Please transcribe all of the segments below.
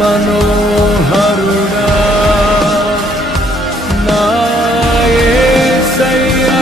మనోహరుడా నా యేసయ్యా.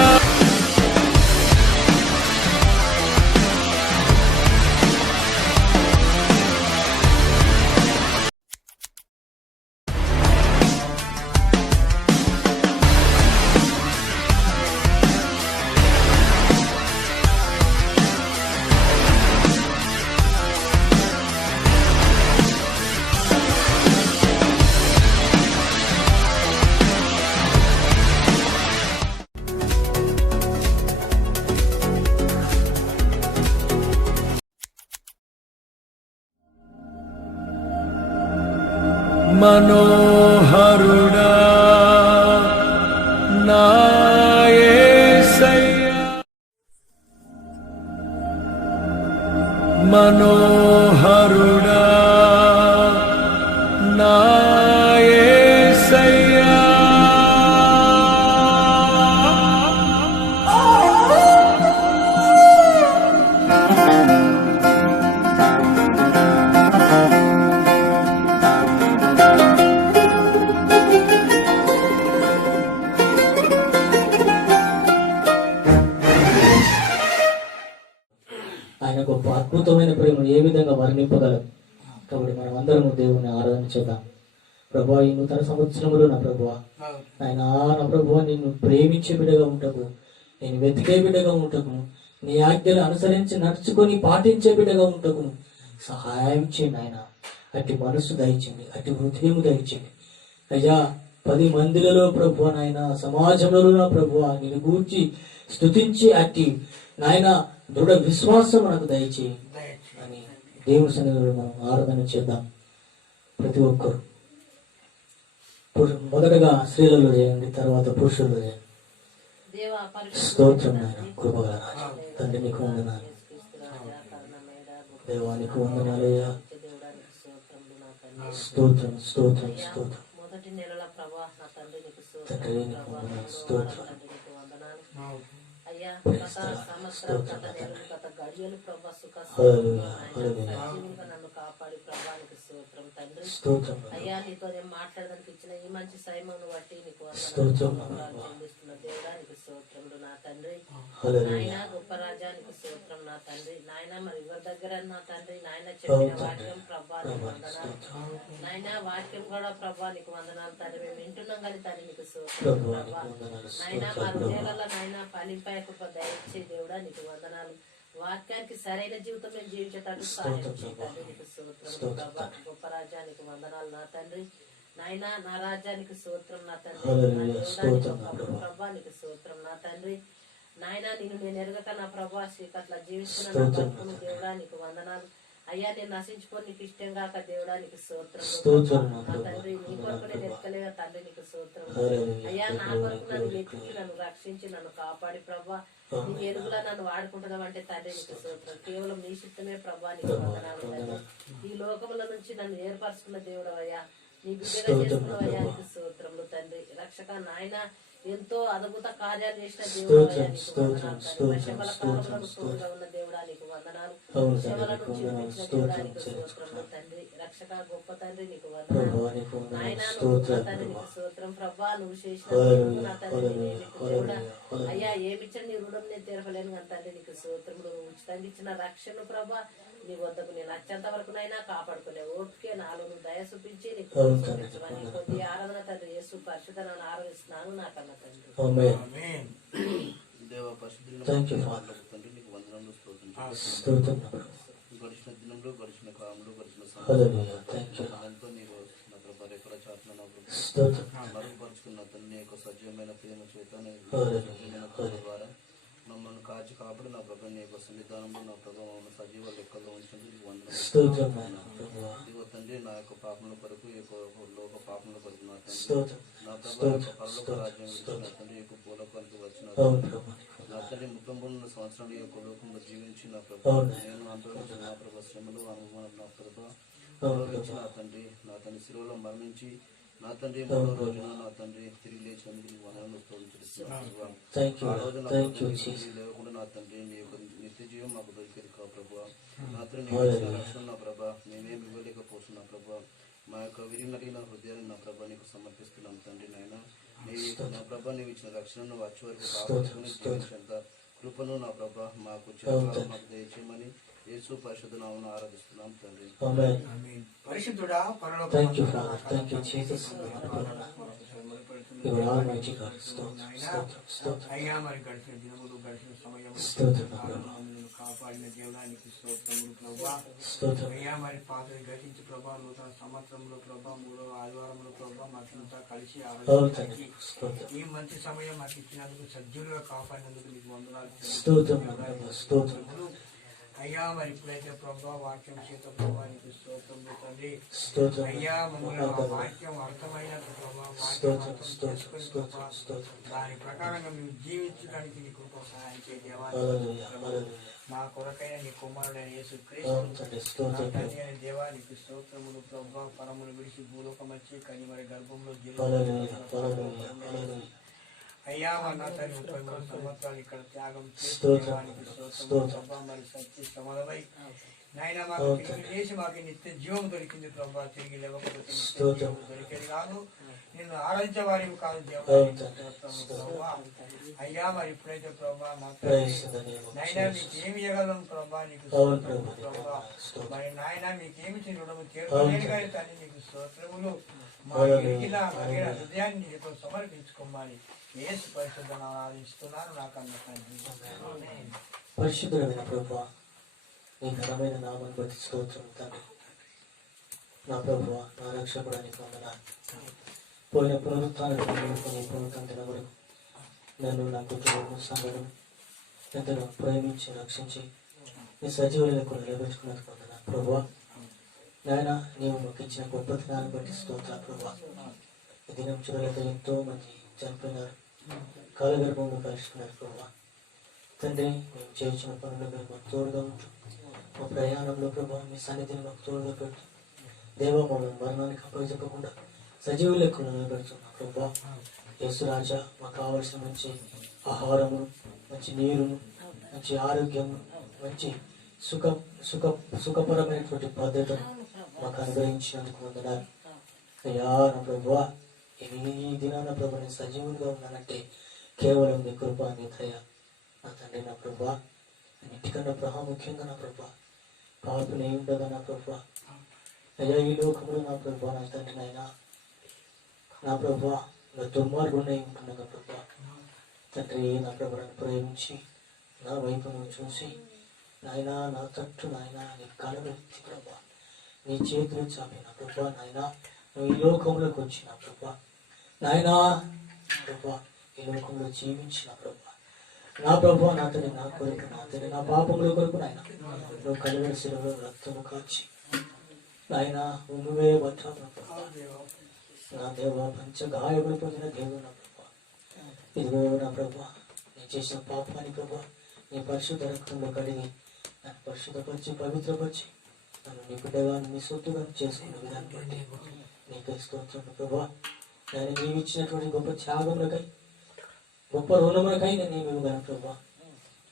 మనోహరుడా నా యేసయ్యా. మనోహరుడా నా యేసయ్యా. ఆయన గొప్ప అద్భుతమైన ప్రేమను ఏ విధంగా వర్ణింపగలం. కాబట్టి మనం అందరము దేవుని ఆరాధన చేద్దాం. ప్రభువా, ఈ నూతన సంవత్సరంలో నా ప్రభువా, ఆయన నా ప్రభువా, నిన్ను ప్రేమించే బిడ్డగా ఉంటకు, నేను వెతికే బిడ్డగా ఉంటకు, నీ ఆజ్ఞలు అనుసరించి నడుచుకొని పాటించే బిడ్డగా ఉంటకు సహాయం చేయండి. ఆయన అట్టి మనస్సు దయచేయండి, అట్టి హృదయం దయచేయండి అయ్యా. 10 మందిలలో ప్రభువా, నాయన సమాజంలో నా ప్రభువా, నేను గూర్చి స్తుతించి అట్టి నాయన దృఢ విశ్వాసం మనకు దయచేయి అని దేవుని సన్నిధిలో మనం ఆరాధన చేద్దాం. ప్రతి ఒక్కరు మొదటగా స్త్రీలలో చేయండి, తర్వాత పురుషుల్లో చేయండి. స్తోత్రం నాయన, కృపగల రాజా, తండ్రి నీకు వందనాలు, దేవానికి వందనాలయ్యా. స్తోత్రం స్తోత్రం స్తోత్రం తండ్రి నీకు వందనాలు, స్తోత్రం. నన్ను కాపాడి ప్రభానికి స్తోత్రం తండ్రి. అయ్యా, నీతో నేను మాట్లాడడానికి ఇచ్చిన ఈ మంచి సమయం బట్టి నీకు చెల్లిస్తున్న దేవుడానికి స్తోత్రములు నా తండ్రి. నాయన గొప్ప రాజానికి స్తోత్రం నా తండ్రి. నాయన మరి ఎవరి దగ్గర నా తండ్రి నాయన చెప్పిన వాక్యం ప్రభానికి వందనాలు. నాయన వాక్యం కూడా ప్రభానికి వందనాలు తండ్రి. మేము వింటున్నాం కానీ తండ్రి నీకు స్తోత్రం ప్రభా. నాయన మా హృదయాలలో నాయన ఫలింపై కృప దయచే దేవుడా నీకు వందనాలు. వాక్యానికి సరైన జీవితం మేము జీవించేటట్టు సహాయం చేయండి. నీకు స్తోత్రం ప్రభా. గొప్ప రాజ్యానికి వందనాలు నా తండ్రి. నాయన నా రాజ్యానికి స్తోత్రం నా తండ్రి. ప్రభా నీకు స్తోత్రం నా తండ్రి. నాయన నేను ఎరగక నా ప్రభా శ్రీకట్ల జీవిస్తున్న నా తరపున దేవుడా నీకు వందనాలు. అయ్యా, నేను నశించుకొని నీకు ఇష్టం కాక దేవుడా నీకు స్తోత్రం నా తండ్రి. నీ కొరకు నేను ఎక్కలేగా తండ్రి నీకు స్తోత్రం. అయ్యా, నా కొరకు నన్ను వెతికి నన్ను రక్షించి నన్ను కాపాడి ప్రభా నీ ఎరుగులా నన్ను వాడుకుంటున్నావు అంటే తండ్రి నీకు స్తోత్రం. కేవలం నీ చిత్తమే ప్రభా నీకు వందనాలు తండ్రి. ఈ లోకముల నుంచి నన్ను ఏర్పరచుకున్న దేవుడు అయ్యా, నీ బిడ్డగా చేసుకున్నవయ్యా నీకు స్తోత్రములు తండ్రి. రక్షక నాయన ఎంతో అద్భుత కార్యాలు చేసిన దేవుడు అయ్యా నీకు వందనాలు తండ్రి. శమల కాలంలో తోడుగా ఉన్న దేవుడా నీకు వందనాలు. శమల నుంచి విడిపించిన దేవుడా నీకు స్తోత్రములు తండ్రి. రక్షక గొప్ప తండ్రి నీకు వందనాలు. నాయన నువ్వు తండ్రి నీకు స్తోత్రం ప్రభా. నువ్వు చేసిన నా తండ్రి నీకు దేవుడా అయ్యా, ఏమిచ్చిన నీ రుణం నేను తీరపలేను కానీ తండ్రి నీకు స్తోత్రములు. నువ్వు ఉచితంగా ఇచ్చిన రక్షణ ప్రభా నీ వద్దకు నేను అత్యంత వరకునైనా కాపాడుకునే ఓపికే నాలో నువ్వు దయ చూపించి నీకు కొద్ది ఆరాధన తండ్రి యేసు పరిశుద్ధ నన్ను ఆరాధిస్తున్నాను నా కన్నా తండ్రి. గడిచిన దినంలో గడిచిన కాలంలో గడిచిన సమయంతో నీవు ఎక్కడ చాటున మరుగుపరుచుకున్న తల్లి యొక్క సజీవమైన ప్రేమ చేత ద్వారా మమ్మల్ని కాచి కాపాడు నా ప్రభు. నీ యొక్క సన్నిధానంలో నా ప్రభావం సజీవ లెక్కల్లో ఉంచినందుకు వందనాలు తండ్రి. నా యొక్క పాపముల కొరకు ఈ యొక్క లోక పాపముల కొరకు నా తండ్రి నా ప్రభు యొక్క పరలోక రాజ్యం విడిచిన తండ్రి యొక్క భూలోకానికి వచ్చిన నా తండ్రి 33 సంవత్సరాలు ఈ యొక్క లోకంలో జీవించి నా ప్రభు నేను అనుభవించిన నా ప్రభు శ్రమలు అనుభవం నా ప్రభు అనుభవించి నా తండ్రి శిలువలో మరణించి నా తండ్రి 3వ రోజున నా తండ్రి తిరిగి లేచినందుకు నీ వందనాలు స్తోత్రిస్తున్నాను. ఆ రోజు నా లేకుండా నా తండ్రి నీ యొక్క నిత్య జీవం మాకు దొరికేది కా ప్రభు. నా తండ్రి నీ రక్షణ నా ప్రభా మేమేమి ఇవ్వలేకపోతున్నా ప్రభా. మా విరిగిన హృదయాన్ని నా ప్రభా నీకు సమర్పిస్తున్నాం తండ్రి నాయన. నా ప్రభా నీవు ఇచ్చిన రక్షణను వచ్చే వరకు కాపాడుకుని జీవించేంత కృపను నా ప్రభా మాకు దయచేయమని యేసు పరిశుద్ధ నామమున ఆరాధిస్తున్నాం తండ్రి. పరిశుద్ధుడా పరలోక అయ్యా మరి గడిచిన దినములు గడిచిన సమయం కాపాడిన దేవుడానికి స్తోత్రములు ప్రభా. అయ్యా మరి పాత్ర గతించి ప్రభా నూతన సంవత్సరంలో ప్రభా 3వ ఆదివారంలో ప్రభా మాకంతా కలిసి ఈ మంచి సమయం మాకు ఇచ్చినందుకు సజ్జులుగా కాపాడినందుకు నీకు వందనాలు. అయ్యా మరి ఇప్పుడైతే ప్రభా వాక్యం చేత ప్రభానికి స్తోత్రములు తండ్రి. అయ్యా మమ్మల్ని వాక్యం అర్థమైనట్టు ప్రభా దాని ప్రకారంగా మేము జీవించడానికి నీకు సహాయం చేయదేవా. మా కొరకైన నీ కుమారుడైన యేసుక్రీస్తు దేవానికి స్తోత్రములు ప్రభా. పరములు విడిచి భూలోకం వచ్చి కానీ మరి గర్భంలో అయ్యా నా తండ్రి 33 సంవత్సరాలు ఇక్కడ త్యాగం మరి సత్య సమలవై నాయన మాకు చేసి మాకు నిత్య జీవం దొరికింది ప్రభా. తిరిగి లేవకపోతే దొరికేది కాదు, నిన్ను ఆరాధించే వారికి కాదు దేవా. అయ్యా మరి ఇప్పుడైతే ప్రభా మా నాయన మీకు ఏమి ఇవ్వగలను ప్రభా నీకు ప్రభా. మరి నాయన మీకేమి చేయడం తీర్చలేని కానీ తల్లి నీకు స్తోత్రములు. మా హృదయాన్ని నీకు సమర్పించుకోమని యేసు పరిశుద్ధ ఆరాధిస్తున్నాను నాకన్నా తండ్రి. పరిశుద్ధమైన ప్రభా నీ ఘనమైన నామాన్ని బట్టి స్తోత్రం తండ్రి. నా ప్రభువా నా రక్షకుడానికి వందనాలు. పోయిన పునరుత్థానం వరకు నన్ను నా కుటుంబం సంఘటన ఎంతగా ప్రేమించి రక్షించి నీ సజీవులకు నిలబెట్టుకున్నందుకు వందనాలు ప్రభువా. నాయన నీవు మాకు ఇచ్చిన గొప్పతనాన్ని బట్టి స్తోత్రాలు ప్రభువా. ఈ దినం చూడలేక ఎంతో మంది చనిపోయినారు, కాలగర్భంలో కలుసుకున్నారు ప్రభా. తండ్రి మేము చేయించిన పనులు మీరు మాకు తోడుగా ఉంటూ మా ప్రయాణంలో ప్రభావ మీ సన్నిధిని మాకు తోడుగా పెట్టు దేవా. మమ్మల్ని మరణానికి అప్పగించకుండా సజీవ లెక్కలు నిలబెడుతున్నాం ప్రభా. యేసురాజా మాకు కావలసిన మంచి ఆహారము, మంచి నీరును, మంచి ఆరోగ్యము, మంచి సుఖపరమైనటువంటి పద్ధతులు మాకు అనుగ్రహించినందుకు వందనాలు అయ్యా. నా ప్రభువా ఈ దినాన ప్రభు నేను సజీవులుగా ఉన్నానంటే కేవలం నీ కృప నీ దయ నా తండ్రి. నా ప్రభా అన్నిటికన్నా ప్రాముఖ్యంగా నా ప్రభా పాపని ఉండగా నా ప్రభా అయ్యా ఈ లోకంలో నా ప్రభా నా తండ్రి నాయన నా ప్రభా నా దుర్మార్గుండే ఉంటుండగా ప్రభా తండ్రి నా ప్రభుని ప్రేమించి నా వైపు నువ్వు చూసి నాయన నా తట్టు నాయన నీ కలవెత్తి ప్రభా నీ చేతులు చాపి నా ప్రభా నాయన నువ్వు ఈ లోకంలోకి వచ్చిన ప్రభా నాయనా ప్రభా ఈ లోకంలో జీవించిన ప్రభా నా ప్రభా నా తండ్రి నా కొరకు నా తండ్రి నా పాపముల కొరకు నాయన నువ్వు కలువరి శిలలో రక్తము కాచి నాయన నువ్వే బట్టావు నా ప్రభా. నా దేవ పంచ గాయములు పొందిన దేవుడు నా ప్రభా. ఇదిగో నా ప్రభా నేను చేసిన పాపాన్ని ప్రభా నీ పరిశుద్ధ రక్తంలో కడిగి నన్ను పరిశుద్ధపరిచి పవిత్రపరిచి నన్ను నీ బిడ్డగా నీ సొత్తుగా చేసుకున్న విధానం బట్టి నీకు స్తోత్రం ప్రభా. నేను నీవు ఇచ్చినటువంటి గొప్ప త్యాగములకై గొప్ప రుణములకై నేను నీవు ఇవ్వగలను ప్రభా.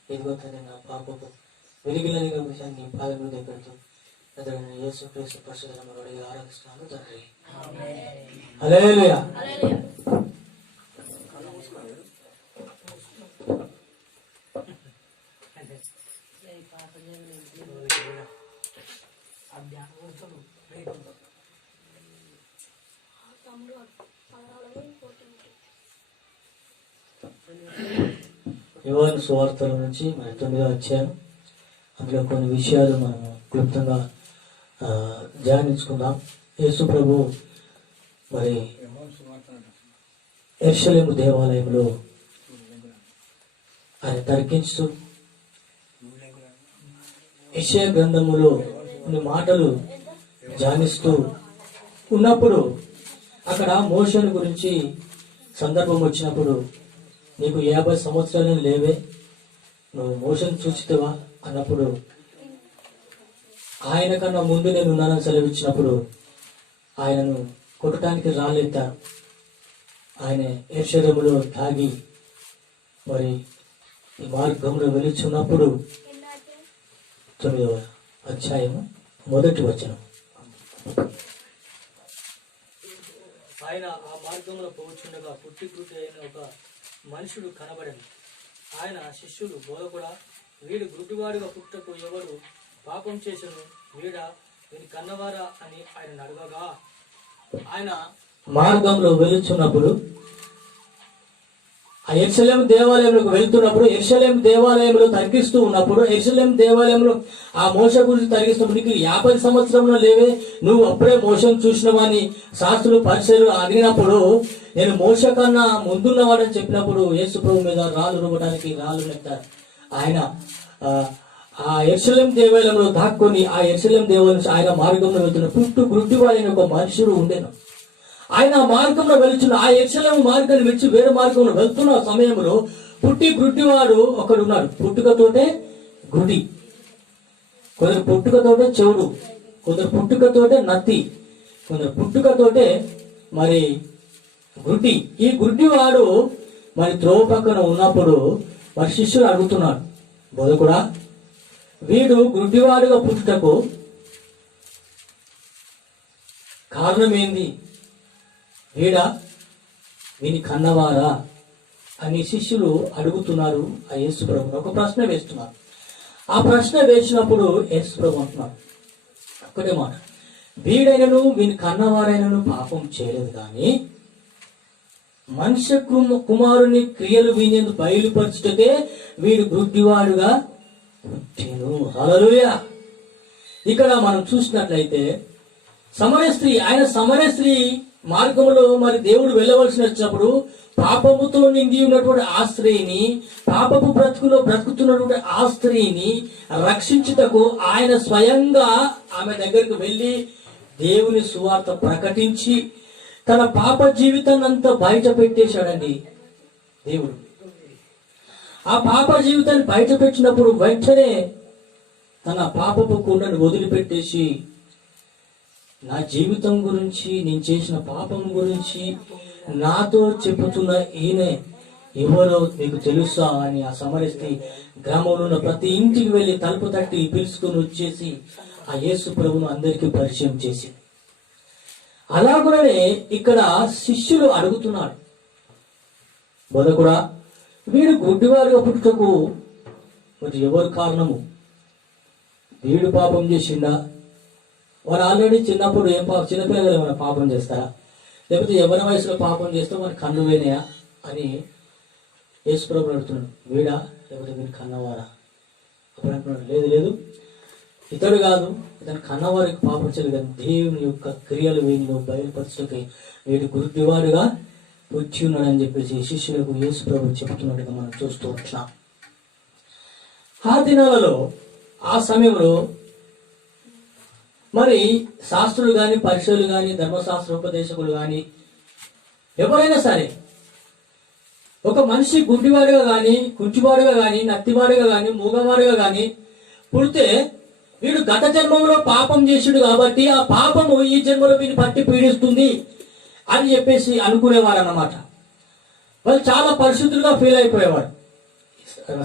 ఇదిగో తండ్రి నా పాపపు వెలిగిలని విషయాన్ని నీ పాదములు దగ్గరతో ఎదురైన యేసుక్రీస్తు పరిశుద్ధ నామములో అడిగి ఆరాధిస్తున్నాను తండ్రి. హల్లెలూయా. యోహాను సువార్తల నుంచి మరి 9వ అధ్యాయం అందులో కొన్ని విషయాలు మనం క్లుప్తంగా ధ్యానించుకుందాం. యేసు ప్రభు మరి యెరూషలేము దేవాలయంలో ఆయన తర్కించుతూ యెషయా గ్రంథములో కొన్ని మాటలు ధ్యానిస్తూ ఉన్నప్పుడు అక్కడ మోషేను గురించి సందర్భం వచ్చినప్పుడు నీకు 50 సంవత్సరాలు లేవే, నువ్వు మోషేను చూచితేవా అన్నప్పుడు ఆయన కన్నా ముందు నేను ఉన్నానని సెలవిచ్చినప్పుడు ఆయనను కొట్టడానికి రాలేస్తారు. ఆయన యెరూషలేములో తాగి మరి ఈ మార్గంలో వెలుచున్నప్పుడు 9వ అధ్యాయము 1వ వచనం. ఆయన ఆ మార్గంలో పోవచ్చుండగా పుట్టి అయిన ఒక మనుషుడు కనబడను. ఆయన శిష్యులు బోధకుడా, వీడు గుడ్డివాడుగా పుట్టకు ఎవరు పాపం చేసను, వీని కన్నవారా అని ఆయన అడగగా, ఆయన మార్గంలో వెళుచున్నప్పుడు ఆ యెరూషలేము దేవాలయంలోకి వెళ్తున్నప్పుడు, యెరూషలేము దేవాలయంలో తర్కిస్తూ ఉన్నప్పుడు, యెరూషలేము దేవాలయంలో ఆ మోస గురించి తర్కిస్తున్నప్పుడు, నీకు 50 సంవత్సరంలో లేవే, నువ్వు అప్పుడే మోసను చూసినవని శాస్త్రులు పరిచయులు అడిగినప్పుడు, నేను మోస కన్నా ముందున్నవాడని చెప్పినప్పుడు యేసు ప్రభు మీద రాళ్ళు రువ్వడానికి రాళ్ళు నెట్టారు. ఆయన ఆ యెరూషలేము దేవాలయంలో దాక్కొని ఆ యెరూషలేము దేవాలయం ఆయన మార్గంలో వెళ్తున్న పుట్టు గుడ్డివాడైన ఒక మనుషుడు ఉండేను. ఆయన మార్గంలో వెళ్తున్న ఆ యెరూషలేము మార్గాన్ని విడిచి వేరే మార్గంలో వెళ్తున్న సమయంలో పుట్టి గుడ్డివాడు ఒకడు ఉన్నాడు. పుట్టుకతోటే గుడి, కొందరు పుట్టుకతోటే చెవుడు, కొందరు పుట్టుకతోటే నత్తి, కొందరు పుట్టుకతోటే మరి గుడ్డి. ఈ గుడ్డివాడు మరి త్రోవ పక్కన ఉన్నప్పుడు మరి శిష్యులు అడుగుతున్నాడు, బోధకుడా, వీడు గుడ్డివాడుగా పుట్టుటకు కారణం ఏంది? వీని కన్నవారా అని శిష్యులు అడుగుతున్నారు. ఆ యేసు ప్రభు ఒక ప్రశ్న వేస్తున్నారు. ఆ ప్రశ్న వేసినప్పుడు యేసు ప్రభు అంటున్నారు ఒకటే మాట, వీడైనను వీని కన్నవారైనను పాపం చేయలేదు, కానీ మనుష్య కుమారుని క్రియలు వీని బయలుపరచుటకే వీడు గుడ్డివాడుగా పుట్టెను. హల్లెలూయా. ఇక్కడ మనం చూసినట్లయితే సమరయ స్త్రీ, ఆయన సమరయ స్త్రీ మార్గంలో మరి దేవుడు వెళ్ళవలసి వచ్చినప్పుడు పాపముతో నిండి ఉన్నటువంటి ఆ స్త్రీని, పాపపు బ్రతుకులో బ్రతుకుతున్నటువంటి ఆ స్త్రీని రక్షించుటకు ఆయన స్వయంగా ఆమె దగ్గరికి వెళ్ళి దేవుని సువార్త ప్రకటించి తన పాప జీవితాన్ని అంతా బయట పెట్టేశాడండి దేవుడు. ఆ పాప జీవితాన్ని బయట పెట్టినప్పుడు వెంటనే తన పాపపు కుండను వదిలిపెట్టేసి, నా జీవితం గురించి, నేను చేసిన పాపం గురించి నాతో చెప్పుతున్న ఈయనే ఎవరో మీకు తెలుసా అని ఆ సమరస్తి గ్రామంలో ఉన్న ప్రతి ఇంటికి వెళ్ళి తలుపు తట్టి పిలుచుకుని వచ్చేసి ఆ యేసు ప్రభువును అందరికీ పరిచయం చేసి, అలాగనే ఇక్కడ శిష్యులు అడుగుతున్నాడు, బోధకుడా, వీడు గుడ్డివాడుగా పుట్టుటకు మరి ఎవరు కారణము? వీడు పాపం చేసిండా? వారు ఆల్రెడీ చిన్నప్పుడు చిన్నపిల్లలు ఏమైనా పాపం చేస్తారా? లేకపోతే ఎవరి వయసులో పాపం చేస్తే మరి కన్ను వేనాయా అని యేసు ప్రభువు అడుగుతున్నాడు. వీడా లేకపోతే వీడు కన్నవారా? అప్పుడు అంటున్నాడు, లేదు ఇతడు కాదు, ఇతను కన్నవారికి పాపం చేయలేదు, కానీ దేవుని యొక్క క్రియలు వీడిని బయలుపరచుటకి వీడు గుడ్డివాడుగా పుట్టి ఉన్నాడని చెప్పేసి శిష్యులకు యేసు ప్రభువు చెబుతున్నట్టుగా మనం చూస్తూ ఉంటున్నాం. ఆ దినాలలో ఆ సమయంలో మరి శాస్త్రులు కానీ, పరిచయులు కానీ, ధర్మశాస్త్రోపదేశకులు కానీ ఎవరైనా సరే ఒక మనిషి గుడ్డివాడుగా కానీ, కుంటివాడుగా కానీ, నత్తివాడుగా కానీ, మూగవాడుగా కానీ పుడితే వీడు గత జన్మంలో పాపం చేసాడు కాబట్టి ఆ పాపము ఈ జన్మలో వీడిని పట్టి పీడిస్తుంది అని చెప్పేసి అనుకునేవారు అన్నమాట. వాళ్ళు చాలా పరిశుద్ధులుగా ఫీల్ అయిపోయేవారు.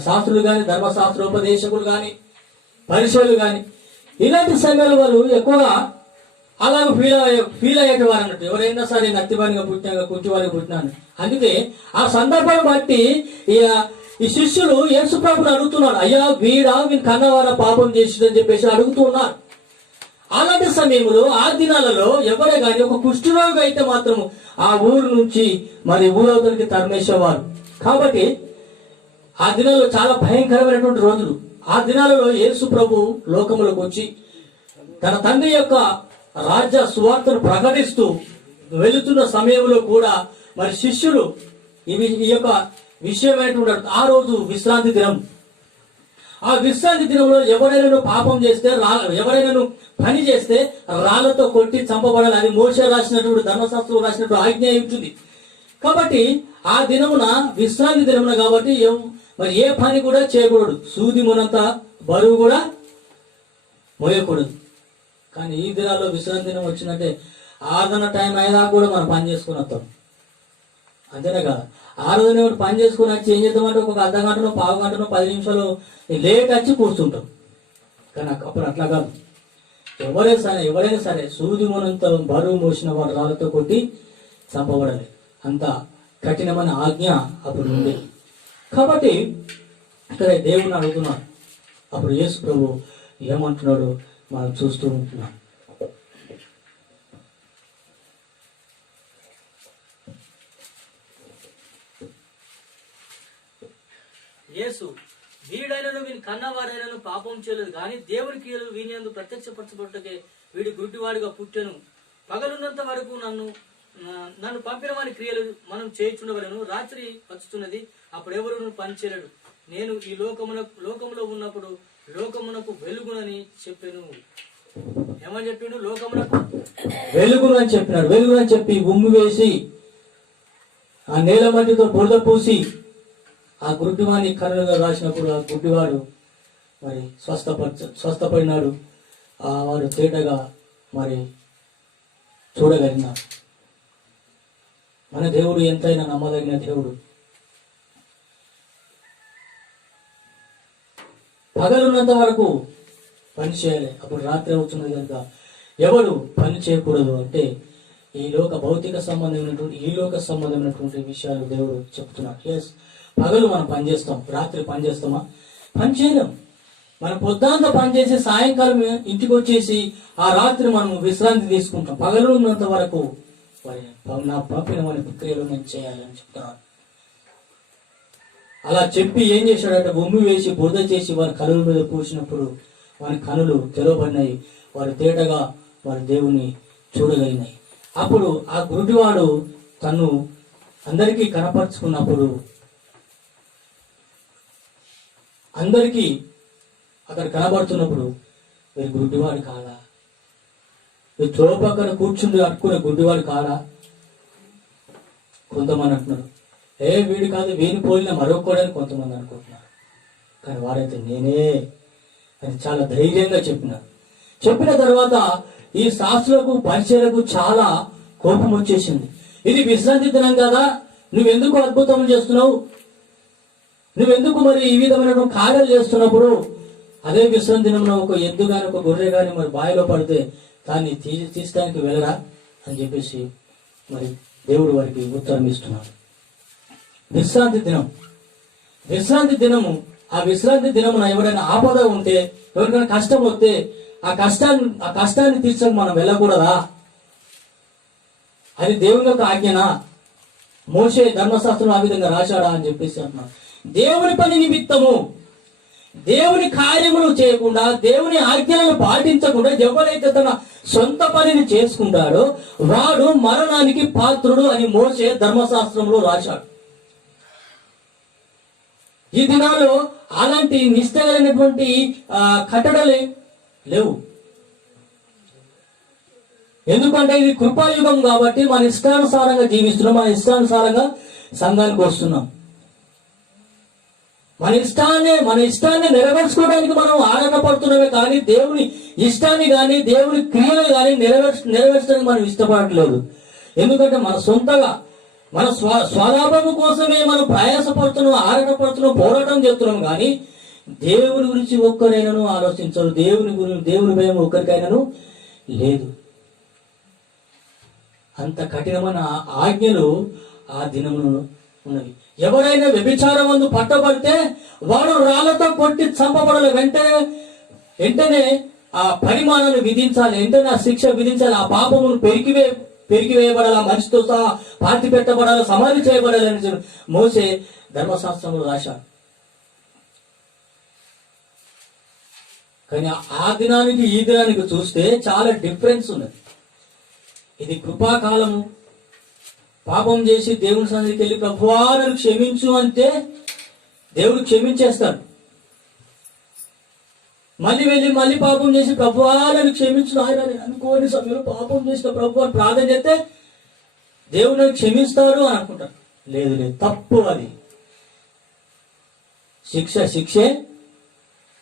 శాస్త్రులు కానీ, ధర్మశాస్త్రోపదేశకులు కానీ, పరిచయులు కానీ ఇలాంటి సమయాలు వాళ్ళు ఎక్కువగా అలాగ ఫీల్ అయ్యేవారు అన్నట్టు. ఎవరైనా సరే నత్తివాడిగా పుట్టినా, కుంటివాడిగా పుట్టినాను. అందుకే ఆ సందర్భాన్ని బట్టి ఈ శిష్యులు యేసు ప్రభువుని అడుగుతున్నారు, అయ్యా వీని కన్నవారా పాపం చేసిందని చెప్పేసి అడుగుతూ ఉన్నారు. అలాంటి సమయంలో ఆ దినాలలో ఎవరే కానీ ఒక కుష్ఠరోగి అయితే మాత్రం ఆ ఊరు నుంచి మరి ఊరవతలకి తరిమేసేవారు. కాబట్టి ఆ దినాల్లో చాలా భయంకరమైనటువంటి రోజులు. ఆ దినాలలో యేసు ప్రభు లోకములకు వచ్చి తన తండ్రి యొక్క రాజ్య సువార్తను ప్రకటిస్తూ వెళుతున్న సమయంలో కూడా మరి శిష్యులు ఈ యొక్క విషయమైనటువంటి ఆ రోజు విశ్రాంతి దినం. ఆ విశ్రాంతి దినంలో ఎవరైనా పాపం చేస్తే, ఎవరైనా పని చేస్తే రాళ్లతో కొట్టి చంపబడాలి అని మోషే రాసినటువంటి, ధర్మశాస్త్రం రాసినటువంటి ఆజ్ఞ ఉంటుంది. కాబట్టి ఆ దినమున విశ్రాంతి దినమున కాబట్టి మరి ఏ పని కూడా చేయకూడదు, సూది మునంత బరువు కూడా మోయకూడదు. కానీ ఈ దినాల్లో విశ్రాంతి దినం వచ్చిందంటే ఆరాధన టైం అయినా కూడా మనం పని చేసుకుని వస్తాం, అంతేనే కదా. ఆరాధన పని చేసుకుని వచ్చి ఏం చేద్దామంటే ఒక అర్ధ గంటనో, పావు గంటనో, 10 నిమిషాలు లేట్ వచ్చి కూర్చుంటాం. కానీ అప్పుడు అట్లా కాదు. ఎవరైనా సరే సూది మునంత బరువు మోసిన వాడు రాళ్ళతో కొట్టి చంపబడాలి. అంత కఠినమైన ఆజ్ఞ అప్పుడు ఉంది. కాబట్టి ఇక్కడ దేవుని అడుగుతున్నాడు. అప్పుడు యేసు ప్రభు ఏమంటున్నాడు మనం చూస్తూ ఉంటున్నాం. యేసు, వీడైనను వీని కన్నవారైనను పాపం చేయలేదు, కానీ దేవుని క్రియలు వీని యందు ప్రత్యక్షపరచబడుటకే వీడి గుడ్డివాడిగా పుట్టెను. పగలున్నంత వరకు నన్ను పంపిన వాని క్రియలు మనం చేయుచుండవలను. రాత్రి వచ్చుతున్నది, అప్పుడు ఎవరు పని చేయలేడు. నేను ఈ లోకములో ఉన్నప్పుడు లోకమునకు వెలుగునని చెప్పాను. ఏమని చెప్పిండు? లోకమునకు వెలుగును అని చెప్పినాడు. వెలుగును అని చెప్పి ఉమ్మి వేసి ఆ నేల మట్టితో బురద పూసి ఆ గుడ్డివాడిని కర్రలుగా రాసినప్పుడు ఆ గుడ్డివాడు మరి స్వస్థపడినాడు. వాడు తేటగా మరి చూడగలిగినాడు. మన దేవుడు ఎంతైనా నమ్మదగిన దేవుడు. పగలున్నంత వరకు పని చేయాలి, అప్పుడు రాత్రి అవుతున్నది కనుక ఎవరు పని చేయకూడదు అంటే ఈ లోక భౌతిక సంబంధమైనటువంటి ఈ లోక సంబంధమైనటువంటి విషయాలు దేవుడు చెప్తున్నాడు. ఎస్, పగలు మనం పని చేస్తాం, రాత్రి పని చేస్తామా? పని చేయలేం. మనం పొద్దుంతా పని చేసి సాయంకాలం ఇంటికి వచ్చేసి ఆ రాత్రి మనం విశ్రాంతి తీసుకుంటాం. పగలు ఉన్నంత వరకు నా పంపిన వారి క్రియలు నేను చేయాలని చెప్తున్నాను. అలా చెప్పి ఏం చేశాడంటే ఉమ్మి వేసి బురద చేసి వారి కనుల మీద పూసినప్పుడు వారి కనులు తెరవబడినాయి. వారు తేటగా వారి దేవుని చూడగలిగినాయి. అప్పుడు ఆ గురుడివాడు తను అందరికీ కనపరుచుకున్నప్పుడు అందరికీ అక్కడ కనబడుతున్నప్పుడు వీరు గుడ్డివాడు కాదా? వీరు త్రోవ పక్కన కూర్చుండి అట్టుకునే గుడ్డివాడు కాదా? కొంతమంది అంటున్నారు, వీడు కాదు, వీని పోలిన మరొకడని కొంతమంది అనుకుంటున్నారు. కానీ వాడైతే నేనే అని చాలా ధైర్యంగా చెప్పిన తర్వాత ఈ శాస్త్రులకు పరిచయలకు చాలా కోపం వచ్చేసింది. ఇది విశ్రాంతి దినం కదా, నువ్వెందుకు అద్భుతం చేస్తున్నావు? నువ్వెందుకు మరి ఈ విధమైన కార్యాలు చేస్తున్నప్పుడు అదే విశ్రాంతి దినంలో ఒక ఎద్దు గాని ఒక గొర్రె గాని మరి బావిలో పడితే దాన్ని తీసడానికి వెళ్ళరా అని చెప్పేసి మరి దేవుడు వారికి ఉత్తరం ఇస్తున్నాడు. విశ్రాంతి దినము ఆ విశ్రాంతి దినమున ఎవరైనా ఆపద ఉంటే, ఎవరికైనా కష్టం వస్తే ఆ కష్టాన్ని తీర్చడానికి మనం వెళ్ళకూడదా? అది దేవుని యొక్క ఆజ్ఞనా? మోషే ధర్మశాస్త్రం ఆ విధంగా రాశాడా అని చెప్పేసి అంటున్నాడు. దేవుని పని నిమిత్తము దేవుని కార్యములు చేయకుండా దేవుని ఆజ్ఞలను పాటించకుండా ఎవరైతే తన సొంత పనిని చేసుకుంటాడో వాడు మరణానికి పాత్రుడు అని మోషే ధర్మశాస్త్రంలో రాశాడు. ఈ దినాల్లో అలాంటి నిష్ఠగలైనటువంటి కట్టడలే లేవు. ఎందుకంటే ఇది కృపాయుగం కాబట్టి మన ఇష్టానుసారంగా జీవిస్తున్నాం, మన ఇష్టానుసారంగా సంఘానికి వస్తున్నాం. మన ఇష్టాన్ని నెరవేర్చుకోవడానికి మనం ఆనందపడుతున్నామే కానీ దేవుని ఇష్టాన్ని కానీ దేవుని క్రియలు కానీ నెరవేర్చడానికి మనం ఇష్టపడట్లేదు. ఎందుకంటే మన సొంతగా మన స్వలాభము కోసమే మనం ప్రయాసపడుతున్నాం, ఆనందపడుతున్నాం, పోరాటం చేస్తున్నాం. కానీ దేవుని గురించి ఒక్కరైనాను ఆలోచించరు. దేవుని భయం ఒక్కరికైనాను లేదు. అంత కఠినమైన ఆజ్ఞలు ఆ దినములు ఉన్నవి. ఎవరైనా వ్యభిచారం మందు పట్టబడితే వాడు రాళ్లతో కొట్టి చంపబడాలి. వెంటనే ఆ పరిమాణాన్ని విధించాలి, వెంటనే ఆ శిక్ష విధించాలి. ఆ పాపమును పెరిగివేయబడాలి, ఆ మనిషితో సహా పాతి పెట్టబడాలి, సమాధి చేయబడాలి అని మోసే ధర్మశాస్త్రంలో రాశాడు. కానీ ఆ దినానికి ఈ దినానికి చూస్తే చాలా డిఫరెన్స్ ఉన్నది. ఇది కృపాకాలము. పాపం చేసి దేవుని సన్నిధికి వెళ్ళి ప్రభువా నన్ను క్షమించు అంటే దేవుడు క్షమించేస్తాడు. మళ్ళీ పాపం చేసి ప్రభువా నన్ను క్షమించు ఆయన అనుకోని సమయంలో పాపం చేసిన ప్రభు అని ప్రార్థన చేస్తే దేవుడు నన్ను క్షమిస్తాడు అని అనుకుంటాడు. లేదు, తప్పు. అది శిక్షే,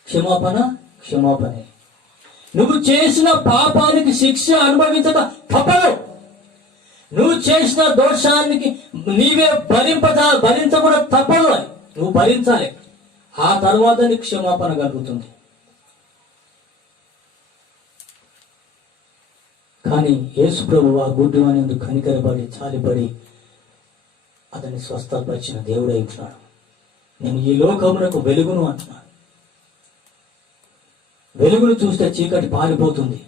క్షమాపణే. నువ్వు చేసిన పాపానికి శిక్ష అనుభవించక తప్పదు. నువ్వు చేసిన దోషానికి నీవే భరించకుండా తప్పదు. అని నువ్వు భరించాలి. ఆ తర్వాత నీకు క్షమాపణ కలుగుతుంది. కానీ యేసు ప్రభు ఆ గుడ్డివాని ఎందుకు కనికరపడి చాలిపడి అతన్ని స్వస్థపరిచిన దేవుడై ఉంటున్నాడు. నేను ఈ లోకమునకు వెలుగును అంటున్నాను. వెలుగును చూస్తే చీకటి పారిపోతుంది.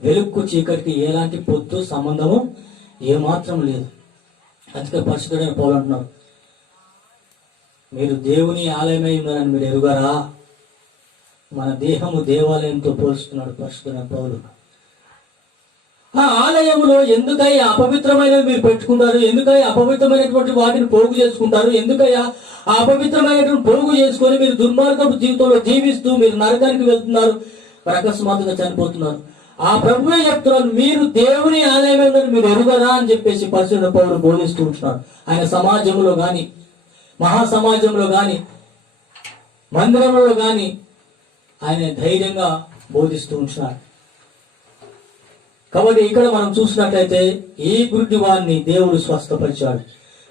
వెలుగుకు చీకటికి ఎలాంటి పొత్తు సంబంధము ఏమాత్రం లేదు. అందుకే పరిశుద్ధుడైన పౌలు అంటున్నారు, మీరు దేవుని ఆలయమై ఉన్నారని మీరు ఎరుగరా? మన దేహము దేవాలయంతో పోల్చుతున్నాడు పరిశుద్ధుడైన పౌలు. ఆ ఆలయములో ఎందుకయ్యా అపవిత్రమైనవి మీరు పెట్టుకుంటారు? ఎందుకయ్యా అపవిత్రమైనటువంటి వాటిని పోగు చేసుకుంటారు? ఎందుకయ్యా ఆ అపవిత్రమైనటువంటి పోగు చేసుకొని మీరు దుర్మార్గపు జీవితంలో జీవిస్తూ మీరు నరకానికి వెళ్తున్నారు, అకస్మాత్తుగా చనిపోతున్నారు. ఆ ప్రభువే చెప్తున్నారు, మీరు దేవుని ఆలయమే మీరు ఎరుగరా అని చెప్పేసి పరిశుద్ధ పౌరులు బోధిస్తూ ఉంటున్నారు. ఆయన సమాజంలో గాని, మహాసమాజంలో గాని, మందిరంలో గాని ఆయన ధైర్యంగా బోధిస్తూ ఉంటున్నారు. కాబట్టి ఇక్కడ మనం చూసినట్లయితే ఈ గుడ్డి వారిని దేవుడు స్వస్థపరిచాడు.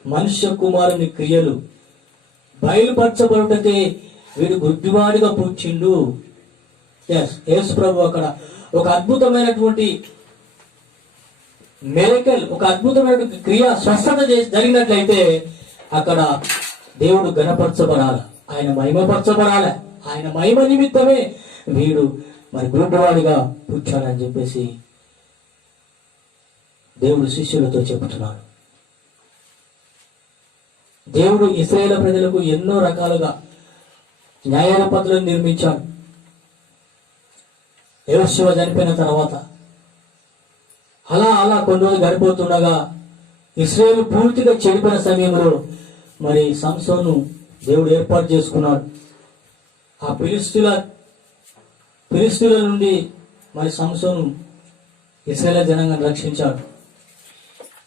మనుష్య కుమారుని క్రియలు బయలుపరచబడుటకే వీడు గుడ్డివాడిగా పుట్టిండు. యేసు ప్రభు అక్కడ ఒక అద్భుతమైనటువంటి మిరకల్, ఒక అద్భుతమైనటువంటి క్రియ స్వస్థత జరిగినట్లయితే అక్కడ దేవుడు గణపరచబడాలి, ఆయన మహిమపరచబడాలి. ఆయన మహిమ నిమిత్తమే వీడు మరి గుడ్డివాడిగా పుట్టాడని చెప్పేసి దేవుడు శిష్యులతో చెబుతున్నాడు. దేవుడు ఇశ్రాయేలు ప్రజలకు ఎన్నో రకాలుగా న్యాయ పద్ధతులను నిర్మించాడు. యెహోషువ చనిపోయిన తర్వాత అలా కొన్ని రోజులు గడిపోతుండగా ఇశ్రాయేలు పూర్తిగా చెడిపోయిన సమయంలో మరి సంసోను దేవుడు ఏర్పాటు చేసుకున్నాడు. ఆ ఫిలిష్తీయుల నుండి మరి సంసోను ఇశ్రాయేలు జనాంగాన్ని రక్షించాడు.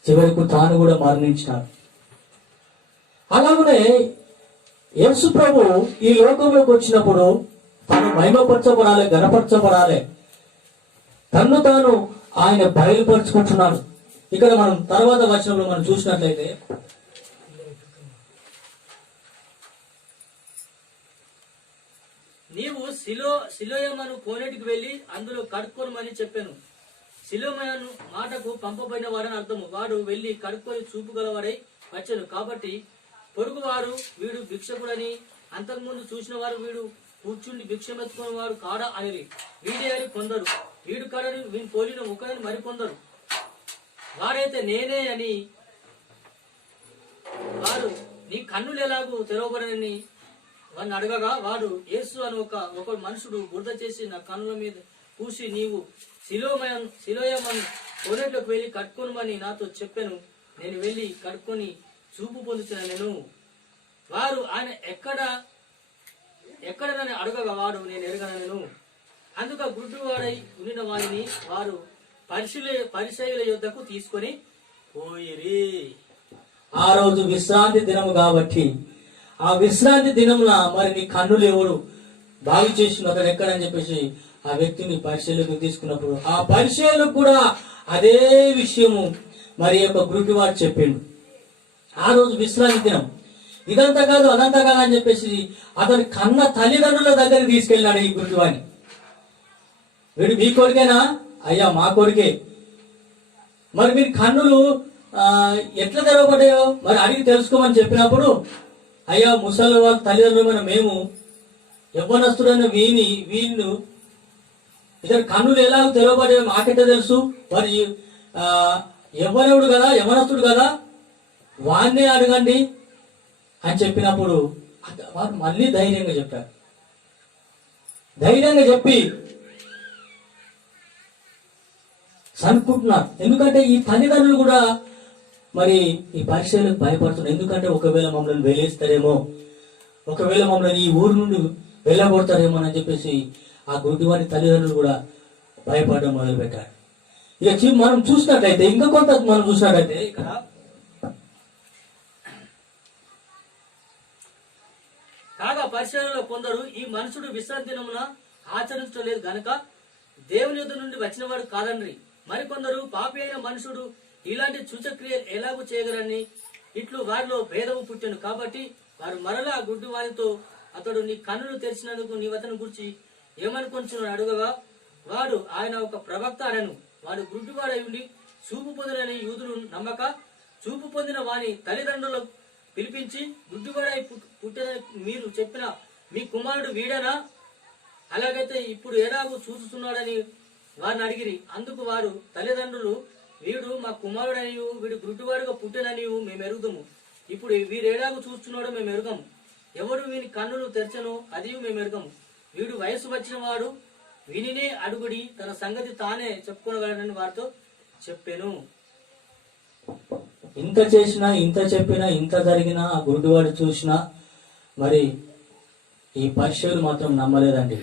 చివరికి తాను కూడా మరణించాడు. అలాగనే యేసు ప్రభు ఈ లోకంలోకి వచ్చినప్పుడు తాను మహిమపరచబడాలి, గణపరచబడాలి, తన్ను తాను ఆయన బయలుపరుచుకుంటున్నాడు. ఇక్కడ మనం తర్వాత వచనంలో మనం చూసినట్లయితే నీవు సిలోయమను కోనేటికి వెళ్లి అందులో కడుక్కొనమని చెప్పాను. సిలోయమను మాటకు పంపబడిన వాడని అర్థము. వాడు వెళ్లి కడుక్కొని చూపు గలవాడై వచ్చాను. కాబట్టి పొరుగువారు వీడు భిక్షకుడని, అంతకుముందు చూసిన వారు వీడు కూర్చుండి భిక్షమెత్తుకున్న వాడు కాడా అని వీడే అని కొందరు, వీడు కాడని వీని పోలిన ఒకరని మరికొందరు, వాడైతే నేనే అని వారు నీ కన్నులు ఎలాగూ తెరవబడని వాడిని అడగగా వాడు యేసు అని ఒక మనుషుడు బురద చేసి నా కన్నుల మీద పూసి నీవు సిలోయమను కోనేట్లోకి వెళ్లి కట్టుకోనమని నాతో చెప్పాను. నేను వెళ్లి కట్టుకొని చూపు పొందుతున్నా నేను. వారు ఆయన ఎక్కడ నన్ను అడగగా వాడు నేను ఎరగనను. అందుక గుడ్డివాడై ఉండిన వారిని వారు పరిసయ్యుల యొద్దకు తీసుకొని పోయిరి. ఆ రోజు విశ్రాంతి దినము కాబట్టి ఆ విశ్రాంతి దినమున మరి నీ కన్నులు ఎవరు బాగు చేసిన అతడు ఎక్కడని చెప్పేసి ఆ వ్యక్తిని పరిశీలనకు తీసుకున్నప్పుడు ఆ పరిశీలకు కూడా అదే విషయము మరి యొక్క గుడ్డివాడు చెప్పిండు. ఆ రోజు విశ్రాంతి దినం. ఇదంతా కాదు అదంతా కాదు అని చెప్పేసి అతని కన్న తల్లిదండ్రుల దగ్గరికి తీసుకెళ్ళినాడు ఈ గుడ్డివాడిని. వీడు మీ కొడుకేనా? అయ్యా మా కొడుకే. మరి మీరు కన్నులు ఎట్లా తెరవబడ్డాయో మరి అడిగి తెలుసుకోమని చెప్పినప్పుడు అయ్యా ముసలి వాళ్ళ తల్లిదండ్రులమైన మేము యవ్వనస్తుడైన వీళ్ళు ఇతను కన్నులు ఎలా తెరవబడ్డాయో మాకెట్ట తెలుసు, మరి యవ్వనవుడు కదా, యవ్వనస్తుడు కదా, వాన్నే అడగండి అని చెప్పినప్పుడు వారు మళ్ళీ ధైర్యంగా చెప్పారు. ధైర్యంగా చెప్పి అనుకుంటున్నారు. ఎందుకంటే ఈ తల్లిదండ్రులు కూడా మరి ఈ పరిచయలకు భయపడుతున్నారు. ఎందుకంటే ఒకవేళ మమ్మల్ని వెలేస్తారేమో, ఒకవేళ మమ్మల్ని ఈ ఊరు నుండి వెళ్ళగొడతారేమో అని చెప్పేసి ఆ గుడ్డివారి తల్లిదండ్రులు కూడా భయపడడం మొదలు పెట్టారు. ఇక మనం చూసినట్లయితే ఇంకా కొంత మనం చూసినట్లయితే ఇక్కడ కాగా పరిశీలనలో కొందరు ఈ మనుషుడు విశ్రాంతి దినమున ఆచరించలేదు గనక దేవుని యొద్ద నుండి వచ్చినవాడు కాదండ్రి. మరికొందరు పాపి అయిన మనుషుడు ఇలాంటి సూచక్రియలు ఎలాగూ చేయగలని ఇట్లు వారిలో భేదము పుట్టాను. కాబట్టి వారు మరలా గుడ్డి వారితో అతడు నీ కన్నులు తెరిచినందుకు నీ అతని గురించి ఏమనుకొంచున్నాడు అడుగగా వాడు ఆయన ఒక ప్రవక్త అనను. వాడు గుడ్డివాడై ఉండి చూపు పొందినని యూదులు నమ్మక, చూపు పొందిన వాని తల్లిదండ్రులు పిలిపించి, గుడ్డివాడై పుట్టినని మీరు చెప్పిన మీ కుమారుడు వీడేనా? అలాగైతే ఇప్పుడు ఎలాగూ చూస్తున్నాడని వారిని అడిగిరి. అందుకు వారు తల్లిదండ్రులు, వీడు మా కుమారుడనియు వీడు గుడ్డివాడుగా పుట్టిననియు మేము ఎరుగుదము. ఇప్పుడు వీరు ఎలాగూ చూస్తున్నాడో మేము ఎరుగము. ఎవడు వీని కన్నులు తెరచనో అది మేము ఎరుగము. వీడు వయసు వచ్చిన వాడు, వీనినే అడుగుడి, తన సంగతి తానే చెప్పుకోగలడని వారితో చెప్పాను. ఇంత చేసినా, ఇంత చెప్పినా, ఇంత జరిగినా, ఆ గుడ్డివాడు చూసినా మరి ఈ పరిచయులు మాత్రం నమ్మలేదండి.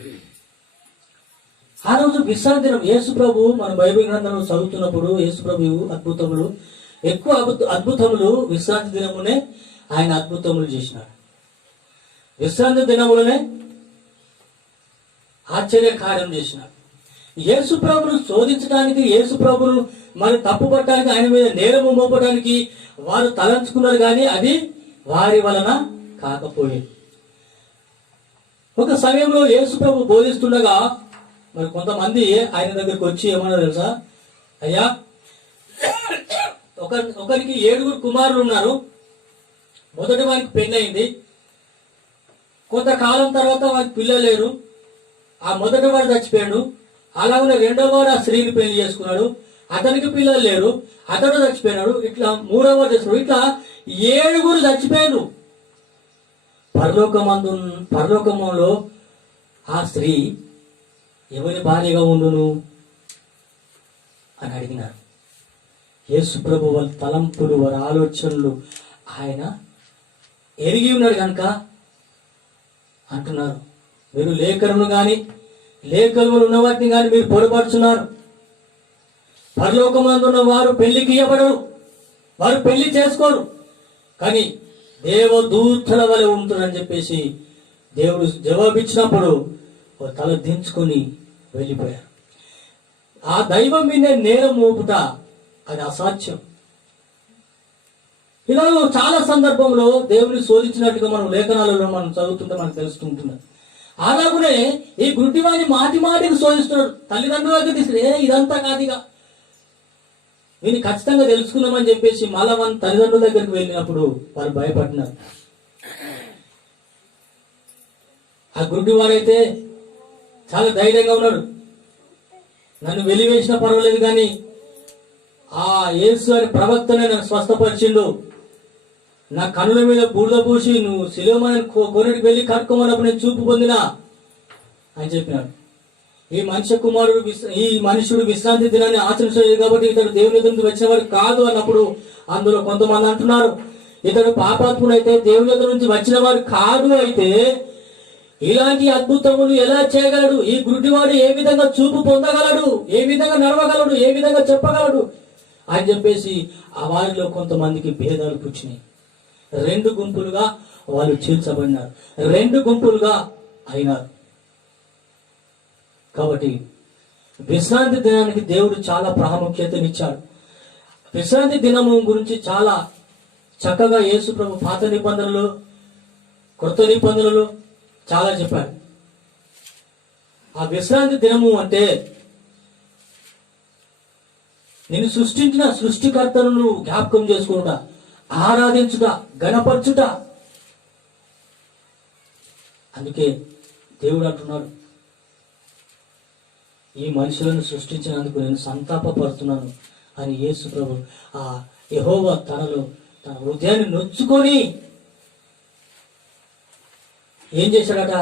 ఆ రోజు విశ్రాంతి దినం యేసు ప్రభు మన బైబిల్ గ్రంథంలో చదువుతున్నప్పుడు యేసు ప్రభు అద్భుతములు, ఎక్కువ అద్భుతములు విశ్రాంతి దినమునే ఆయన అద్భుతములు చేసినాడు. విశ్రాంతి దినములనే ఆశ్చర్య కార్యం చేసినాడు. యేసు ప్రభును శోధించడానికి, యేసు ప్రభును మరి తప్పుపట్టడానికి, ఆయన మీద నేరము మోపడానికి వారు తలంచుకున్నారు, కానీ అది వారి వలన కాకపోయింది. ఒక సమయంలో యేసు ప్రభు బోధిస్తుండగా మరి కొంతమంది ఆయన దగ్గరికి వచ్చి ఏమన్నా తెలుసా, అయ్యా ఒకరికి 7 కుమారులు ఉన్నారు. మొదటి వారికి పెళ్లి అయింది. కొంతకాలం తర్వాత వారికి పిల్లలు లేరు. ఆ మొదటి వాడు చచ్చిపోయాడు. అలాగే రెండవ వాడు ఆ స్త్రీని పెళ్లి చేసుకున్నాడు. అతనికి పిల్లలు లేరు. అతడు చచ్చిపోయినాడు. ఇట్లా మూడవ వాడు చేసుకున్నాడు. ఇట్లా 7 చచ్చిపోయారు. పరలోకమంలో ఆ స్త్రీ ఎవరి భార్యగా ఉండును అని అడిగినారు. యేసు ప్రభు వాళ్ళ తలంపులు, వారి ఆలోచనలు ఆయన ఎరిగి ఉన్నాడు కనుక అంటున్నారు, మీరు లేఖనములు కానీ లేఖనములు ఉన్న వాటిని కానీ మీరు పొరపడుచున్నారు. పరలోకమందున్న వారు పెళ్లికి ఇవ్వబడరు, వారు పెళ్లి చేసుకోరు, కానీ దేవదూతల వలె ఉంటుందని చెప్పేసి దేవుడు జవాబిచ్చినప్పుడు తల దించుకొని వెళ్ళిపోయారు. ఆ దైవం మీద నేరం మోపుట అది అసాధ్యం. ఇలా చాలా సందర్భంలో దేవుని శోధించినట్టుగా మనం లేఖనాలలో మనం చదువుతుంటే మనకు తెలుస్తుంటున్నాం. అలాగనే ఈ గుడ్డివాడిని మాటి మాటికి శోధిస్తున్నాడు. తల్లిదండ్రుల దగ్గర తీసుకుని ఇదంతా కాదిగా వీని ఖచ్చితంగా తెలుసుకుందామని చెప్పేసి మళ్ళా మన తల్లిదండ్రుల దగ్గరికి వెళ్ళినప్పుడు వారు భయపడినారు. ఆ గుడ్డివాడైతే చాలా ధైర్యంగా ఉన్నాడు. నన్ను వెలివేసినా పర్వాలేదు, కానీ ఆ యేసు అని ప్రవక్తనే నన్ను స్వస్థపరిచిండు. నా కనుల మీద బూడిద పూసి నువ్వు శిలోమని కొరటికి వెళ్ళి కట్టుకోమన్నప్పుడు నేను చూపు పొందినా అని చెప్పినాడు. ఈ మనుషుడు విశ్రాంతి దినాన్ని ఆచరించలేదు కాబట్టి ఇతడు దేవుని ఎదురు నుంచి వచ్చిన వాడు కాదు అన్నప్పుడు అందులో కొంతమంది అంటున్నారు, ఇతడు పాపాత్ముడైతే దేవుని ఎదురు నుంచి వచ్చిన వాడు కాదు. అయితే ఇలాంటి అద్భుతములు ఎలా చేయగలడు? ఈ గుడ్డివాడు ఏ విధంగా చూపు పొందగలడు? ఏ విధంగా నడవగలడు? ఏ విధంగా చెప్పగలడు అని చెప్పేసి ఆ వారిలో కొంతమందికి భేదాలు పుచ్చినాయి. 2 గుంపులుగా వాళ్ళు చీల్చబడినారు, 2 గుంపులుగా అయినారు. కాబట్టి విశ్రాంతి దినానికి దేవుడు చాలా ప్రాముఖ్యతనిచ్చాడు. విశ్రాంతి దినము గురించి చాలా చక్కగా యేసు ప్రభు పాత నిబంధనలు, కొత్త నిబంధనలు చాలా చెప్పాడు. ఆ విశ్రాంతి దినము అంటే నేను సృష్టించిన సృష్టికర్తను జ్ఞాపకం చేసుకుంటా, ఆరాధించుట, గణపరచుట. అందుకే దేవుడు అంటున్నాడు, ఈ మనుషులను సృష్టించినందుకు నేను సంతాపపడుతున్నాను అని యేసు ప్రభు ఆ యెహోవా తన హృదయాన్ని నొచ్చుకొని ఏం చేశాడట?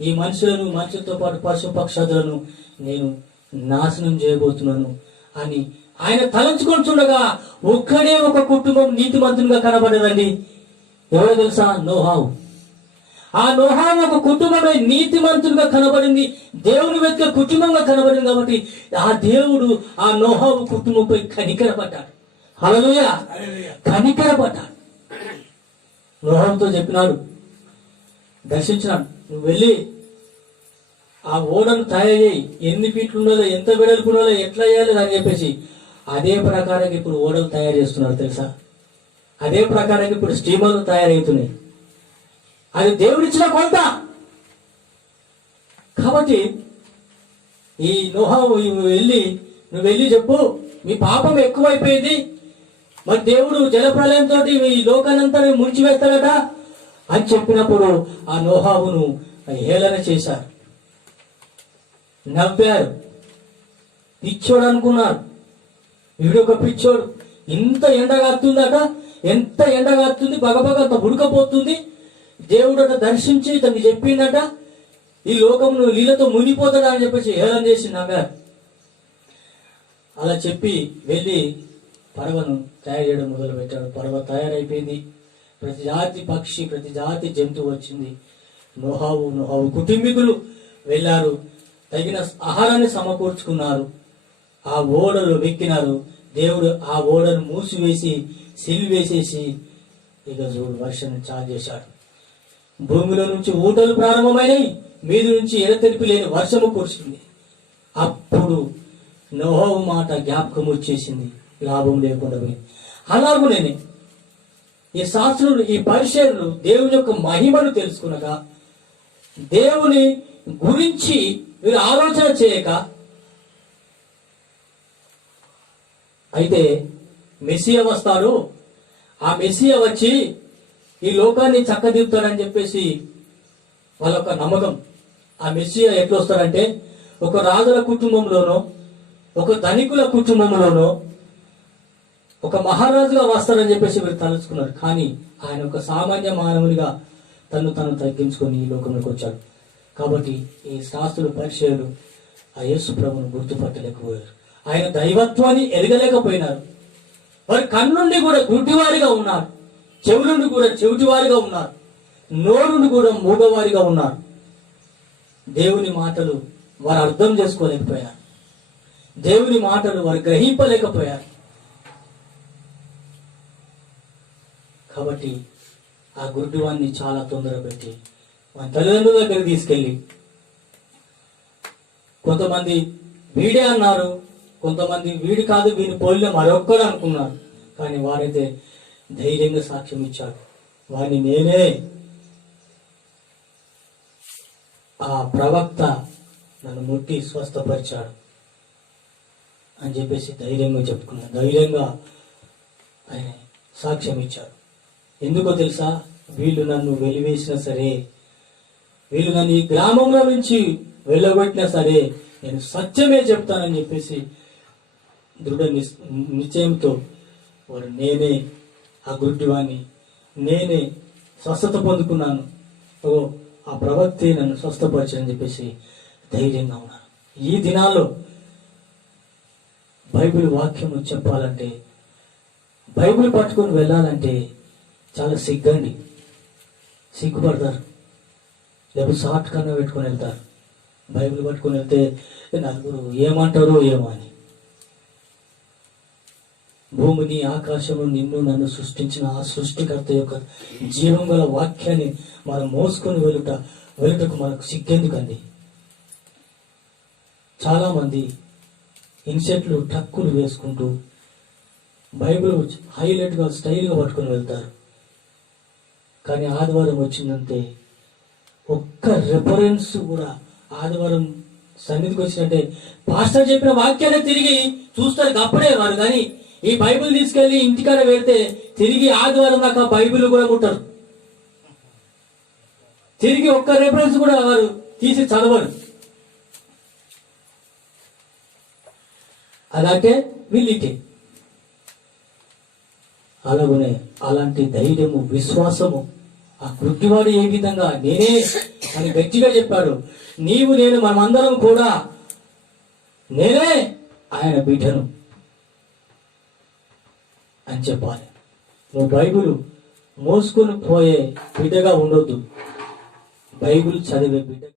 ఈ మనుషులతో పాటు పశుపక్షాదులను నేను నాశనం చేయబోతున్నాను అని ఆయన తలంచుకొని చూడగా ఒక్కడే ఒక కుటుంబం నీతిమంతునిగా కనబడదండి. ఎవరో తెలుసా? నోహావు. ఆ నోహావు ఒక కుటుంబమే నీతిమంతునిగా కనబడింది, దేవుని వెతికే కుటుంబంగా కనబడింది. కాబట్టి ఆ దేవుడు ఆ నోహావు కుటుంబంపై కనికరపడ్డాడు. హల్లెలూయా, కనికరపడ్డాడు. నోహావుతో చెప్పినాడు, దర్శించినాడు, నువ్వు వెళ్ళి ఆ ఓడను తయారు చేయి, ఎన్ని ఫీట్లు ఉండాలో, ఎంత వెడల్పు ఉండాలో, ఎట్లా చేయాలి అని చెప్పేసి అదే ప్రకారంగా ఇప్పుడు ఓడలు తయారు చేస్తున్నారు తెలుసా. అదే ప్రకారంగా ఇప్పుడు స్టీమర్లు తయారవుతున్నాయి. అది దేవుడిచ్చిన కొంత. కాబట్టి ఈ నోహావు నువ్వు వెళ్ళి చెప్పు, మీ పాపం ఎక్కువైపోయింది, మరి దేవుడు జలప్రలయంతో ఈ లోకానంతా ముంచివేస్తాడట అని చెప్పినప్పుడు ఆ నోహావును హేళన చేశారు, నవ్వారు. పిచ్చోడు అనుకున్నారు, వీడొక పిచ్చోడు, ఇంత ఎండ కాస్తుందట, ఎంత ఎండ కాస్తుంది, బగబగ అంత ఉడకపోతుంది, దేవుడట దర్శించి తనకి చెప్పిండట ఈ లోకమును నీళ్ళతో మునిగిపోతాడా అని చెప్పేసి హేళన చేసి నవ్వారు. అలా చెప్పి వెళ్ళి పడవను తయారు చేయడం మొదలు పెట్టాడు. పడవ తయారైపోయింది, ప్రతి జాతి పక్షి, ప్రతి జాతి జంతువు వచ్చింది. నోహావు కుటుంబీకులు వెళ్ళారు, తగిన ఆహారాన్ని సమకూర్చుకున్నారు, ఆ ఓడలు వెక్కినారు. దేవుడు ఆ ఓడను మూసివేసి సిలివేసేసి ఇక చూడు వర్షం చాలు చేశాడు. భూమిలో నుంచి ఊటలు ప్రారంభమైనవి, మీది నుంచి ఎడతెరిపి లేని వర్షము కురిసింది. అప్పుడు నోహావు మాట జ్ఞాపకం వచ్చేసింది, లాభం లేకుండా పోయింది. అలాగునే ఈ శాస్త్రులు, ఈ పరిచయులు దేవుని యొక్క మహిమను తెలుసుకునగా, దేవుని గురించి వీరు ఆలోచన చేయక, అయితే మెస్సియా వస్తాడు, ఆ మెస్సియా వచ్చి ఈ లోకాన్ని చక్కదిద్దుతాడని చెప్పేసి వాళ్ళ ఒక నమ్మకం. ఆ మెస్సియా ఎట్లా వస్తాడంటే ఒక రాజుల కుటుంబంలోనో, ఒక ధనికుల కుటుంబంలోనో, ఒక మహారాజుగా వస్తాడని చెప్పేసి వీరు తలుచుకున్నారు. కానీ ఆయన ఒక సామాన్య మానవునిగా తను తగ్గించుకొని ఈ లోకంలోకి వచ్చాడు. కాబట్టి ఈ శాస్త్రులు పరిచయులు ఆ యేసు ప్రభువును గుర్తుపట్టలేకపోయారు, ఆయన దైవత్వాన్ని ఎరగలేకపోయినారు. వారి కన్నుండి కూడా గుడ్డివారిగా ఉన్నారు, చెవులుండి కూడా చెవిటివారిగా ఉన్నారు, నోరుండి కూడా మూగవారిగా ఉన్నారు. దేవుని మాటలు వారు అర్థం చేసుకోలేకపోయారు, దేవుని మాటలు వారు గ్రహింపలేకపోయారు. కాబట్టి ఆ గుడ్డివాన్ని చాలా తొందర పెట్టి మన తల్లిదండ్రుల దగ్గరికి తీసుకెళ్ళి, కొంతమంది వీడే అన్నారు, కొంతమంది వీడి కాదు వీని పోలిన మరొక్కడు అనుకున్నారు. కానీ వారైతే ధైర్యంగా సాక్ష్యం ఇచ్చాడు, వారిని నేనే, ఆ ప్రవక్త నన్ను ముట్టి స్వస్థపరిచాడు అని చెప్పేసి ధైర్యంగా చెప్పుకున్నాడు. ధైర్యంగా ఆయన సాక్ష్యం ఇచ్చాడు. ఎందుకో తెలుసా, వీళ్ళు నన్ను వెలివేసినా సరే, వీళ్ళు నన్ను ఈ గ్రామంలో నుంచి వెళ్ళగొట్టినా సరే, నేను సత్యమే చెప్తానని చెప్పేసి దృఢ నిశ్చయంతో వారు నేనే ఆ గుడ్డివాణ్ణి, నేనే స్వస్థత పొందుకున్నాను, ఓ ఆ ప్రవక్తే నన్ను స్వస్థపరచని చెప్పేసి ధైర్యంగా ఉన్నాను. ఈ దినాల్లో బైబిల్ వాక్యం చెప్పాలంటే, బైబిల్ పట్టుకొని వెళ్ళాలంటే చాలా సిగ్గుపడతారు, లేకపోతే షార్ట్ కన్నా పెట్టుకొని వెళ్తారు. బైబిల్ పట్టుకొని వెళ్తే నలుగురు ఏమంటారో ఏమో అని. భూమిని ఆకాశము నిన్ను నన్ను సృష్టించిన ఆ సృష్టికర్త యొక్క జీవం గల వాక్యాన్ని మనం మోసుకొని వెళ్ళుటకు మనకు సిగ్గెందుకండి? చాలా మంది ఇన్సెట్లు టక్కులు వేసుకుంటూ బైబిల్ హైలైట్గా స్టైల్గా పట్టుకొని వెళ్తారు. కానీ ఆదివారం వచ్చిందంటే ఒక్క రెఫరెన్స్ కూడా, ఆదివారం సన్నిధికి వచ్చినట్టే పాస్టర్ చెప్పిన వాక్యాన్ని తిరిగి చూస్తారు అప్పుడే వారు. కానీ ఈ బైబిల్ తీసుకెళ్లి ఇంటికాడ పెడితే తిరిగి ఆదివారం దాకా బైబిల్ కూడా ముట్టరు, తిరిగి ఒక్క రెఫరెన్స్ కూడా వారు తీసి చదవరు. అలాగే వీళ్ళిటే అలాగనే అలాంటి ధైర్యము, విశ్వాసము ఆ గుడ్డివాడు ఏ విధంగా నేనే అని గట్టిగా చెప్పాడు, నీవు నేను మనమందరం కూడా నేనే ఆయన బిడ్డను అని చెప్పాలి. నువ్వు బైబిల్ మోసుకొని పోయే బిడ్డగా ఉండొద్దు, బైబిల్ చదివే బిడ్డ.